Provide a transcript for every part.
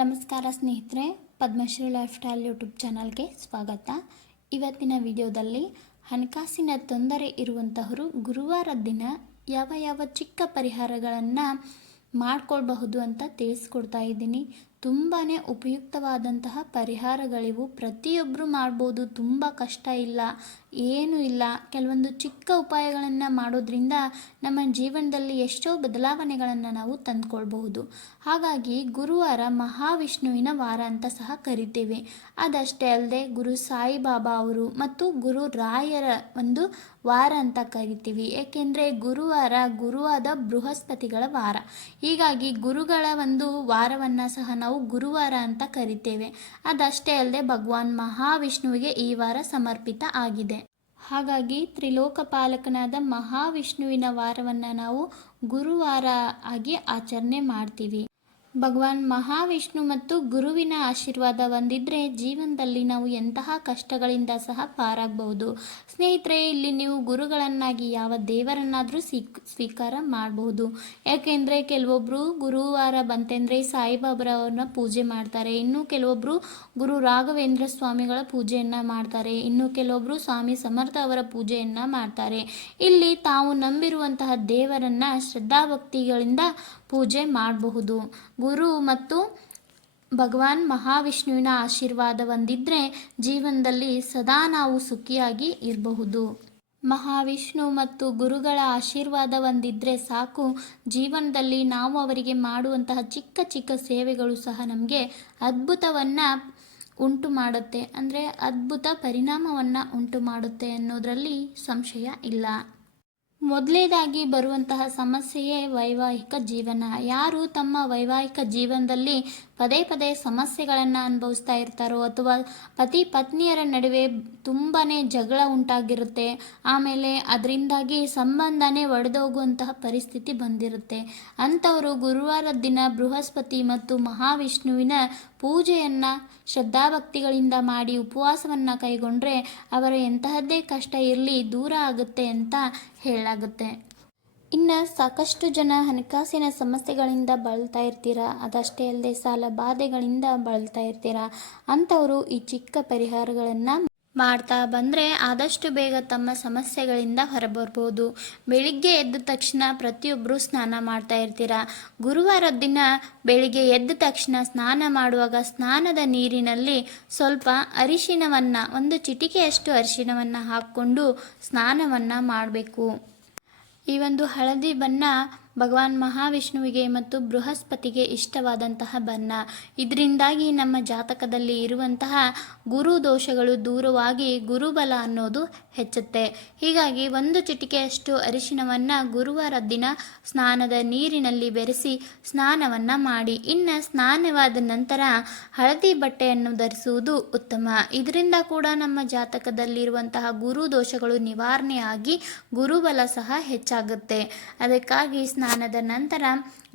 ನಮಸ್ಕಾರ ಸ್ನೇಹಿತರೆ, Padmashri life style YouTube ಚಾನಲ್ಗೆ ಸ್ವಾಗತ. ಇವತ್ತಿನ ವಿಡಿಯೋದಲ್ಲಿ ಹಣಕಾಸಿನ ತೊಂದರೆ ಇರುವಂತಹವರು ಗುರುವಾರ ದಿನ ಯಾವ ಯಾವ ಚಿಕ್ಕ ಪರಿಹಾರಗಳನ್ನು ಮಾಡಿಕೊಳ್ಬಹುದು ಅಂತ ತಿಳಿಸ್ಕೊಡ್ತಾ ಇದ್ದೀನಿ. ತುಂಬಾ ಉಪಯುಕ್ತವಾದಂತಹ ಪರಿಹಾರಗಳಿವು. ಪ್ರತಿಯೊಬ್ಬರು ಮಾಡ್ಬೋದು, ತುಂಬ ಕಷ್ಟ ಇಲ್ಲ, ಏನೂ ಇಲ್ಲ. ಕೆಲವೊಂದು ಚಿಕ್ಕ ಉಪಾಯಗಳನ್ನು ಮಾಡೋದ್ರಿಂದ ನಮ್ಮ ಜೀವನದಲ್ಲಿ ಎಷ್ಟೋ ಬದಲಾವಣೆಗಳನ್ನು ನಾವು ತಂದುಕೊಳ್ಬಹುದು. ಹಾಗಾಗಿ ಗುರುವಾರ ಮಹಾವಿಷ್ಣುವಿನ ವಾರ ಅಂತ ಸಹ ಕರಿತೇವೆ. ಅದಷ್ಟೇ ಅಲ್ಲದೆ ಗುರು ಸಾಯಿಬಾಬಾ ಅವರು ಮತ್ತು ಗುರು ರಾಯರ ಒಂದು ವಾರ ಅಂತ ಕರಿತೀವಿ. ಏಕೆಂದರೆ ಗುರುವಾರ ಗುರುವಾದ ಬೃಹಸ್ಪತಿಗಳ ವಾರ. ಹೀಗಾಗಿ ಗುರುಗಳ ಒಂದು ವಾರವನ್ನು ಸಹ ನಾವು ಗುರುವಾರ ಅಂತ ಕರಿತೇವೆ. ಅದಷ್ಟೇ ಅಲ್ಲದೆ ಭಗವಾನ್ ಮಹಾವಿಷ್ಣುವಿಗೆ ಈ ವಾರ ಸಮರ್ಪಿತ ಆಗಿದೆ. ಹಾಗಾಗಿ ತ್ರಿಲೋಕಪಾಲಕನಾದ ಮಹಾವಿಷ್ಣುವಿನ ವಾರವನ್ನು ನಾವು ಗುರುವಾರ ಆಗಿ ಆಚರಣೆ ಮಾಡ್ತೀವಿ. ಭಗವಾನ್ ಮಹಾವಿಷ್ಣು ಮತ್ತು ಗುರುವಿನ ಆಶೀರ್ವಾದ ಹೊಂದಿದ್ರೆ ಜೀವನದಲ್ಲಿ ನಾವು ಎಂತಹ ಕಷ್ಟಗಳಿಂದ ಸಹ ಪಾರಾಗಬಹುದು. ಸ್ನೇಹಿತರೆ, ಇಲ್ಲಿ ನೀವು ಗುರುಗಳನ್ನಾಗಿ ಯಾವ ದೇವರನ್ನಾದರೂ ಸ್ವೀಕ್, ಸ್ವೀಕಾರ ಮಾಡಬಹುದು. ಯಾಕೆಂದರೆ ಕೆಲವೊಬ್ಬರು ಗುರುವಾರ ಬಂತೆಂದರೆ ಸಾಯಿಬಾಬರವ್ರನ್ನ ಪೂಜೆ ಮಾಡ್ತಾರೆ. ಇನ್ನು ಕೆಲವೊಬ್ಬರು ಗುರು ರಾಘವೇಂದ್ರ ಸ್ವಾಮಿಗಳ ಪೂಜೆಯನ್ನು ಮಾಡ್ತಾರೆ. ಇನ್ನು ಕೆಲವೊಬ್ಬರು ಸ್ವಾಮಿ ಸಮರ್ಥ ಅವರ ಪೂಜೆಯನ್ನು ಮಾಡ್ತಾರೆ. ಇಲ್ಲಿ ತಾವು ನಂಬಿರುವಂತಹ ದೇವರನ್ನು ಶ್ರದ್ಧಾಭಕ್ತಿಗಳಿಂದ ಪೂಜೆ ಮಾಡಬಹುದು. ಗುರು ಮತ್ತು ಭಗವಾನ್ ಮಹಾವಿಷ್ಣುವಿನ ಆಶೀರ್ವಾದ ಹೊಂದಿದ್ರೆ ಜೀವನದಲ್ಲಿ ಸದಾ ನಾವು ಸುಖಿಯಾಗಿ ಇರಬಹುದು. ಮಹಾವಿಷ್ಣು ಮತ್ತು ಗುರುಗಳ ಆಶೀರ್ವಾದ ಹೊಂದಿದ್ರೆ ಸಾಕು. ಜೀವನದಲ್ಲಿ ನಾವು ಅವರಿಗೆ ಮಾಡುವಂತಹ ಚಿಕ್ಕ ಚಿಕ್ಕ ಸೇವೆಗಳು ಸಹ ನಮಗೆ ಅದ್ಭುತವನ್ನು ಉಂಟು ಮಾಡುತ್ತೆ. ಅಂದರೆ ಅದ್ಭುತ ಪರಿಣಾಮವನ್ನು ಉಂಟು ಮಾಡುತ್ತೆ ಅನ್ನೋದರಲ್ಲಿ ಸಂಶಯ ಇಲ್ಲ. ಮೊದಲೇದಾಗಿ ಬರುವಂತಹ ಸಮಸ್ಯೆಯೇ ವೈವಾಹಿಕ ಜೀವನ. ಯಾರು ತಮ್ಮ ವೈವಾಹಿಕ ಜೀವನದಲ್ಲಿ ಪದೇ ಪದೇ ಸಮಸ್ಯೆಗಳನ್ನು ಅನುಭವಿಸ್ತಾ ಇರ್ತಾರೋ ಅಥವಾ ಪತಿ ಪತ್ನಿಯರ ನಡುವೆ ತುಂಬಾ ಜಗಳ ಉಂಟಾಗಿರುತ್ತೆ, ಆಮೇಲೆ ಅದರಿಂದಾಗಿ ಸಂಬಂಧನೇ ಒಡೆದೋಗುವಂತಹ ಪರಿಸ್ಥಿತಿ ಬಂದಿರುತ್ತೆ. ಅಂಥವರು ಗುರುವಾರದ ದಿನ ಬೃಹಸ್ಪತಿ ಮತ್ತು ಮಹಾವಿಷ್ಣುವಿನ ಪೂಜೆಯನ್ನು ಶ್ರದ್ಧಾಭಕ್ತಿಗಳಿಂದ ಮಾಡಿ ಉಪವಾಸವನ್ನು ಕೈಗೊಂಡ್ರೆ ಅವರ ಎಂತಹದ್ದೇ ಕಷ್ಟ ಇರಲಿ, ದೂರ ಆಗುತ್ತೆ ಅಂತ ಹೇಳಲಾಗುತ್ತೆ. ಇನ್ನು ಸಾಕಷ್ಟು ಜನ ಹಣಕಾಸಿನ ಸಮಸ್ಯೆಗಳಿಂದ ಬಳಲ್ತಾ ಇರ್ತೀರ? ಅದಷ್ಟೇ ಅಲ್ಲದೆ ಸಾಲ ಬಾಧೆಗಳಿಂದ ಬಳಲ್ತಾ ಇರ್ತೀರ? ಅಂಥವರು ಈ ಚಿಕ್ಕ ಪರಿಹಾರಗಳನ್ನು ಮಾಡ್ತಾ ಬಂದರೆ ಆದಷ್ಟು ಬೇಗ ತಮ್ಮ ಸಮಸ್ಯೆಗಳಿಂದ ಹೊರಬರ್ಬೋದು. ಬೆಳಿಗ್ಗೆ ಎದ್ದ ತಕ್ಷಣ ಪ್ರತಿಯೊಬ್ಬರು ಸ್ನಾನ ಮಾಡ್ತಾ ಇರ್ತೀರ? ಗುರುವಾರದ ದಿನ ಬೆಳಿಗ್ಗೆ ಎದ್ದ ತಕ್ಷಣ ಸ್ನಾನ ಮಾಡುವಾಗ ಸ್ನಾನದ ನೀರಿನಲ್ಲಿ ಸ್ವಲ್ಪ ಅರಿಶಿನವನ್ನು ಒಂದು ಚಿಟಿಕೆಯಷ್ಟು ಅರಿಶಿನವನ್ನು ಹಾಕ್ಕೊಂಡು ಸ್ನಾನವನ್ನು ಮಾಡಬೇಕು. ಈ ಒಂದು ಹಳದಿ ಬಣ್ಣ ಭಗವಾನ್ ಮಹಾವಿಷ್ಣುವಿಗೆ ಮತ್ತು ಬೃಹಸ್ಪತಿಗೆ ಇಷ್ಟವಾದಂತಹ ಬಣ್ಣ. ಇದರಿಂದಾಗಿ ನಮ್ಮ ಜಾತಕದಲ್ಲಿ ಇರುವಂತಹ ಗುರು ದೋಷಗಳು ದೂರವಾಗಿ ಗುರುಬಲ ಅನ್ನೋದು ಹೆಚ್ಚುತ್ತೆ. ಹೀಗಾಗಿ ಒಂದು ಚಿಟಿಕೆಯಷ್ಟು ಅರಿಶಿನವನ್ನು ಗುರುವಾರ ದಿನ ಸ್ನಾನದ ನೀರಿನಲ್ಲಿ ಬೆರೆಸಿ ಸ್ನಾನವನ್ನು ಮಾಡಿ. ಇನ್ನು ಸ್ನಾನವಾದ ನಂತರ ಹಳದಿ ಬಟ್ಟೆಯನ್ನು ಧರಿಸುವುದು ಉತ್ತಮ. ಇದರಿಂದ ಕೂಡ ನಮ್ಮ ಜಾತಕದಲ್ಲಿರುವಂತಹ ಗುರು ದೋಷಗಳು ನಿವಾರಣೆಯಾಗಿ ಗುರುಬಲ ಸಹ ಹೆಚ್ಚಾಗುತ್ತೆ. ಅದಕ್ಕಾಗಿ ಸ್ನಾನದ ನಂತರ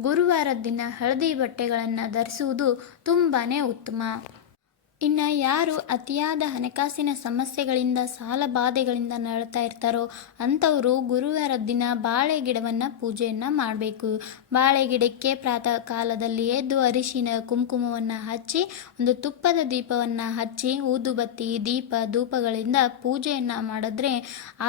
ಗುರುವಾರದ ದಿನ ಹಳದಿ ಬಟ್ಟೆಗಳನ್ನು ಧರಿಸುವುದು ತುಂಬಾ ಉತ್ತಮ. ಇನ್ನು ಯಾರು ಅತಿಯಾದ ಹಣಕಾಸಿನ ಸಮಸ್ಯೆಗಳಿಂದ, ಸಾಲ ಬಾಧೆಗಳಿಂದ ಇರ್ತಾರೋ ಅಂಥವರು ಗುರುವಾರ ದಿನ ಬಾಳೆ ಗಿಡವನ್ನು ಪೂಜೆಯನ್ನು ಮಾಡಬೇಕು. ಬಾಳೆ ಗಿಡಕ್ಕೆ ಪ್ರಾತಃ ಕಾಲದಲ್ಲಿ ಎದ್ದು ಅರಿಶಿನ, ಕುಂಕುಮವನ್ನು ಹಚ್ಚಿ, ಒಂದು ತುಪ್ಪದ ದೀಪವನ್ನು ಹಚ್ಚಿ, ಊದುಬತ್ತಿ, ದೀಪ, ಧೂಪಗಳಿಂದ ಪೂಜೆಯನ್ನು ಮಾಡಿದ್ರೆ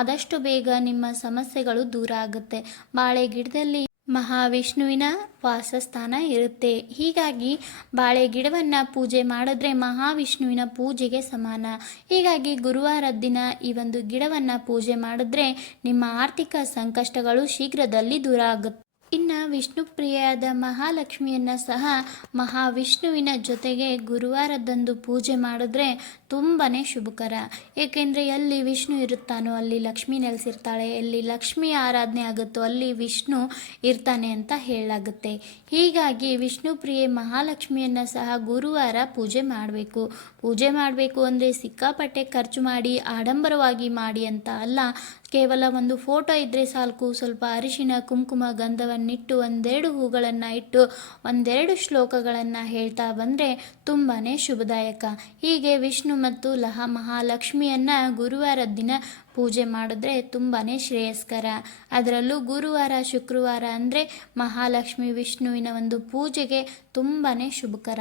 ಆದಷ್ಟು ಬೇಗ ನಿಮ್ಮ ಸಮಸ್ಯೆಗಳು ದೂರ ಆಗುತ್ತೆ. ಬಾಳೆ ಗಿಡದಲ್ಲಿ ಮಹಾವಿಷ್ಣುವಿನ ವಾಸಸ್ಥಾನ ಇರುತ್ತೆ. ಹೀಗಾಗಿ ಬಾಳೆ ಗಿಡವನ್ನು ಪೂಜೆ ಮಾಡಿದ್ರೆ ಮಹಾವಿಷ್ಣುವಿನ ಪೂಜೆಗೆ ಸಮಾನ. ಹೀಗಾಗಿ ಗುರುವಾರದ ದಿನ ಈ ಒಂದು ಗಿಡವನ್ನು ಪೂಜೆ ಮಾಡಿದ್ರೆ ನಿಮ್ಮ ಆರ್ಥಿಕ ಸಂಕಷ್ಟಗಳು ಶೀಘ್ರದಲ್ಲಿ ದೂರ ಆಗುತ್ತೆ. ಇನ್ನು ವಿಷ್ಣು ಪ್ರಿಯಾದ ಮಹಾಲಕ್ಷ್ಮಿಯನ್ನು ಸಹ ಮಹಾವಿಷ್ಣುವಿನ ಜೊತೆಗೆ ಗುರುವಾರದಂದು ಪೂಜೆ ಮಾಡಿದ್ರೆ ತುಂಬಾ ಶುಭಕರ. ಏಕೆಂದರೆ ಎಲ್ಲಿ ವಿಷ್ಣು ಇರುತ್ತಾನೋ ಅಲ್ಲಿ ಲಕ್ಷ್ಮಿ ನೆಲೆಸಿರ್ತಾಳೆ, ಎಲ್ಲಿ ಲಕ್ಷ್ಮಿ ಆರಾಧನೆ ಆಗುತ್ತೋ ಅಲ್ಲಿ ವಿಷ್ಣು ಇರ್ತಾನೆ ಅಂತ ಹೇಳಲಾಗುತ್ತೆ. ಹೀಗಾಗಿ ವಿಷ್ಣು ಪ್ರಿಯೆ ಮಹಾಲಕ್ಷ್ಮಿಯನ್ನು ಸಹ ಗುರುವಾರ ಪೂಜೆ ಮಾಡಬೇಕು. ಪೂಜೆ ಮಾಡಬೇಕು ಅಂದರೆ ಸಿಕ್ಕಾಪಟ್ಟೆ ಖರ್ಚು ಮಾಡಿ, ಆಡಂಬರವಾಗಿ ಮಾಡಿ ಅಂತ ಅಲ್ಲ ಕೇವಲ ಒಂದು ಫೋಟೋ ಇದ್ದರೆ ಸಾಕು. ಸ್ವಲ್ಪ ಅರಿಶಿನ, ಕುಂಕುಮ, ಗಂಧವನ್ನಿಟ್ಟು ಒಂದೆರಡು ಹೂಗಳನ್ನು ಇಟ್ಟು ಒಂದೆರಡು ಶ್ಲೋಕಗಳನ್ನು ಹೇಳ್ತಾ ಬಂದರೆ ತುಂಬಾ ಶುಭದಾಯಕ. ಹೀಗೆ ವಿಷ್ಣು ಮತ್ತು ಲಹ ಮಹಾಲಕ್ಷ್ಮಿಯನ್ನು ಗುರುವಾರದ ದಿನ ಪೂಜೆ ಮಾಡಿದ್ರೆ ತುಂಬಾ ಶ್ರೇಯಸ್ಕರ. ಅದರಲ್ಲೂ ಗುರುವಾರ, ಶುಕ್ರವಾರ ಅಂದರೆ ಮಹಾಲಕ್ಷ್ಮಿ ವಿಷ್ಣುವಿನ ಒಂದು ಪೂಜೆಗೆ ತುಂಬಾ ಶುಭಕರ.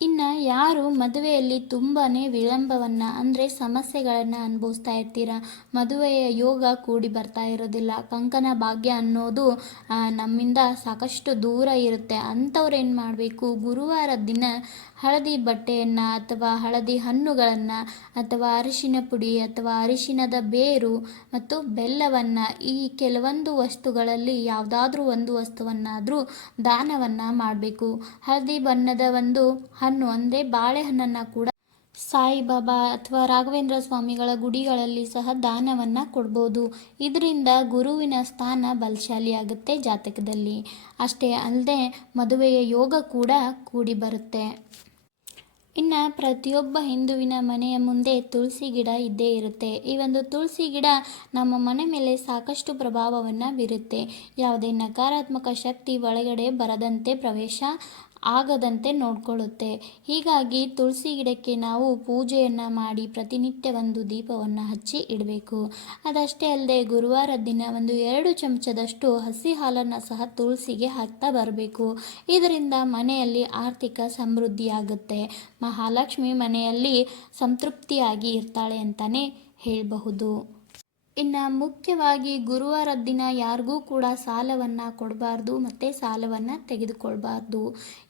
ಇನ್ನು ಯಾರು ಮದುವೆಯಲ್ಲಿ ತುಂಬಾ ವಿಳಂಬವನ್ನು ಅಂದರೆ ಸಮಸ್ಯೆಗಳನ್ನು ಅನುಭವಿಸ್ತಾ ಇರ್ತೀರ? ಮದುವೆಯ ಯೋಗ ಕೂಡಿ ಬರ್ತಾ ಇರೋದಿಲ್ಲ. ಕಂಕನ ಭಾಗ್ಯ ಅನ್ನೋದು ನಮ್ಮಿಂದ ಸಾಕಷ್ಟು ದೂರ ಇರುತ್ತೆ. ಅಂಥವ್ರು ಮಾಡಬೇಕು? ಗುರುವಾರ ದಿನ ಹಳದಿ ಬಟ್ಟೆಯನ್ನು ಅಥವಾ ಹಳದಿ ಹಣ್ಣುಗಳನ್ನು ಅಥವಾ ಅರಿಶಿನ ಪುಡಿ ಅಥವಾ ಅರಿಶಿನದ ಬೇರು ಮತ್ತು ಬೆಲ್ಲವನ್ನು ಈ ಕೆಲವೊಂದು ವಸ್ತುಗಳಲ್ಲಿ, ಯಾವುದಾದ್ರೂ ಒಂದು ವಸ್ತುವನ್ನಾದರೂ ದಾನವನ್ನು ಮಾಡಬೇಕು. ಹಳದಿ ಬಣ್ಣದ ಒಂದು ಹಣ್ಣು ಅಂದರೆ ಬಾಳೆಹಣ್ಣನ್ನು ಕೂಡ ಸಾಯಿಬಾಬಾ ಅಥವಾ ರಾಘವೇಂದ್ರ ಸ್ವಾಮಿಗಳ ಗುಡಿಗಳಲ್ಲಿ ಸಹ ದಾನವನ್ನು ಕೊಡ್ಬೋದು. ಇದರಿಂದ ಗುರುವಿನ ಸ್ಥಾನ ಬಲಶಾಲಿಯಾಗುತ್ತೆ ಜಾತಕದಲ್ಲಿ. ಅಷ್ಟೇ ಅಲ್ಲದೆ ಮದುವೆಯ ಯೋಗ ಕೂಡ ಕೂಡಿ ಬರುತ್ತೆ. ಇನ್ನು ಪ್ರತಿಯೊಬ್ಬ ಹಿಂದುವಿನ ಮನೆಯ ಮುಂದೆ ತುಳಸಿ ಗಿಡ ಇದ್ದೇ ಇರುತ್ತೆ. ಈ ಒಂದು ತುಳಸಿ ಗಿಡ ನಮ್ಮ ಮನೆ ಮೇಲೆ ಸಾಕಷ್ಟು ಪ್ರಭಾವವನ್ನು ಬೀರುತ್ತೆ. ಯಾವುದೇ ನಕಾರಾತ್ಮಕ ಶಕ್ತಿ ಒಳಗಡೆ ಬರದಂತೆ ಪ್ರವೇಶ ಆಗದಂತೆ ನೋಡಿಕೊಳ್ಳುತ್ತೆ. ಹೀಗಾಗಿ ತುಳಸಿ ಗಿಡಕ್ಕೆ ನಾವು ಪೂಜೆಯನ್ನು ಮಾಡಿ ಪ್ರತಿನಿತ್ಯ ಒಂದು ದೀಪವನ್ನು ಹಚ್ಚಿ ಇಡಬೇಕು. ಅದಷ್ಟೇ ಅಲ್ಲದೆ ಗುರುವಾರ ದಿನ ಒಂದು ಎರಡು ಚಮಚದಷ್ಟು ಹಸಿ ಹಾಲನ್ನು ಸಹ ತುಳಸಿಗೆ ಹಾಕ್ತಾ ಬರಬೇಕು. ಇದರಿಂದ ಮನೆಯಲ್ಲಿ ಆರ್ಥಿಕ ಸಮೃದ್ಧಿಯಾಗುತ್ತೆ. ಮಹಾಲಕ್ಷ್ಮಿ ಮನೆಯಲ್ಲಿ ಸಂತೃಪ್ತಿಯಾಗಿ ಇರ್ತಾಳೆ ಅಂತಲೇ ಹೇಳಬಹುದು. ಇನ್ನು ಮುಖ್ಯವಾಗಿ ಗುರುವಾರದ ದಿನ ಯಾರಿಗೂ ಕೂಡ ಸಾಲವನ್ನು ಕೊಡಬಾರ್ದು, ಮತ್ತು ಸಾಲವನ್ನು ತೆಗೆದುಕೊಳ್ಬಾರ್ದು.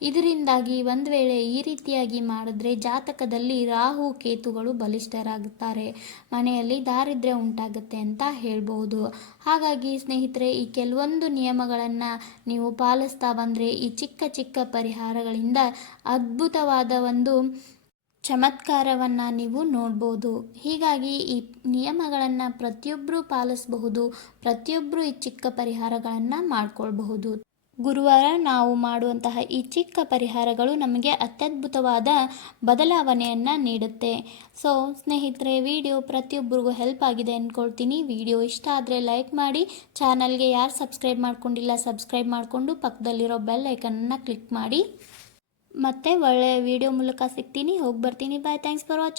ಇದರಿಂದಾಗಿ ಒಂದು ವೇಳೆ ಈ ರೀತಿಯಾಗಿ ಮಾಡಿದ್ರೆ ಜಾತಕದಲ್ಲಿ ರಾಹು ಕೇತುಗಳು ಬಲಿಷ್ಠರಾಗುತ್ತಾರೆ. ಮನೆಯಲ್ಲಿ ದಾರಿದ್ರ್ಯ ಉಂಟಾಗುತ್ತೆ ಅಂತ ಹೇಳ್ಬೋದು. ಹಾಗಾಗಿ ಸ್ನೇಹಿತರೆ, ಈ ಕೆಲವೊಂದು ನಿಯಮಗಳನ್ನು ನೀವು ಪಾಲಿಸ್ತಾ ಬಂದರೆ ಈ ಚಿಕ್ಕ ಚಿಕ್ಕ ಪರಿಹಾರಗಳಿಂದ ಅದ್ಭುತವಾದ ಒಂದು ಚಮತ್ಕಾರವನ್ನು ನೀವು ನೋಡ್ಬೋದು. ಹೀಗಾಗಿ ಈ ನಿಯಮಗಳನ್ನು ಪ್ರತಿಯೊಬ್ಬರೂ ಪಾಲಿಸಬಹುದು ಪ್ರತಿಯೊಬ್ಬರು ಈ ಚಿಕ್ಕ ಪರಿಹಾರಗಳನ್ನು ಮಾಡಿಕೊಳ್ಬಹುದು. ಗುರುವಾರ ನಾವು ಮಾಡುವಂತಹ ಈ ಚಿಕ್ಕ ಪರಿಹಾರಗಳು ನಮಗೆ ಅತ್ಯದ್ಭುತವಾದ ಬದಲಾವಣೆಯನ್ನು ನೀಡುತ್ತೆ. ಸೊ ಸ್ನೇಹಿತರೆ ವಿಡಿಯೋ ಪ್ರತಿಯೊಬ್ಬರಿಗೂ ಹೆಲ್ಪ್ ಆಗಿದೆ ಅಂದ್ಕೊಳ್ತೀನಿ ವಿಡಿಯೋ ಇಷ್ಟ ಆದರೆ ಲೈಕ್ ಮಾಡಿ. ಚಾನಲ್ಗೆ ಯಾರು ಸಬ್ಸ್ಕ್ರೈಬ್ ಮಾಡ್ಕೊಂಡಿಲ್ಲ ಸಬ್ಸ್ಕ್ರೈಬ್ ಮಾಡಿಕೊಂಡು ಪಕ್ಕದಲ್ಲಿರೋ ಬೆಲ್ ಐಕನನ್ನು ಕ್ಲಿಕ್ ಮಾಡಿ. ಮತ್ತೆ ಒಳ್ಳೆಯ ವಿಡಿಯೋ ಮೂಲಕ ಸಿಗ್ತೀನಿ. ಹೋಗಿ ಬರ್ತೀನಿ. Bye thanks for watching